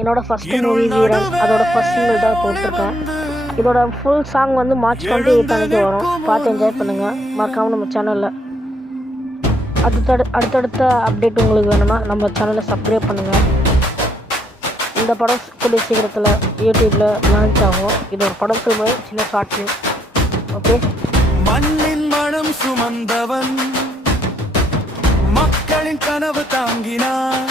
என்னோட first movie வீரன், அதோட ஃபஸ்ட் சிங்கிள் தான் போட்டிருக்கேன். இதோட ஃபுல் சாங் வந்து மார்ச் 28 அன்றைக்கி வரும். பார்த்து என்ஜாய் பண்ணுங்கள். மறக்காமல் நம்ம சேனலில் அடுத்தடுத்த அப்டேட் உங்களுக்கு வேணும்னா நம்ம சேனலை சப்ஸ்கிரைப் பண்ணுங்கள். இந்த படம் கூடிய சீக்கிரத்தில் யூடியூப்பில் லான்ச் ஆகும். இது ஒரு படம் சொல்லும்போது சின்ன ஷார்ட் ஃபிலிம். ஓகே. மண்ணின் மனம் சுமந்தவன், மக்களின் கனவு தாங்கினான்.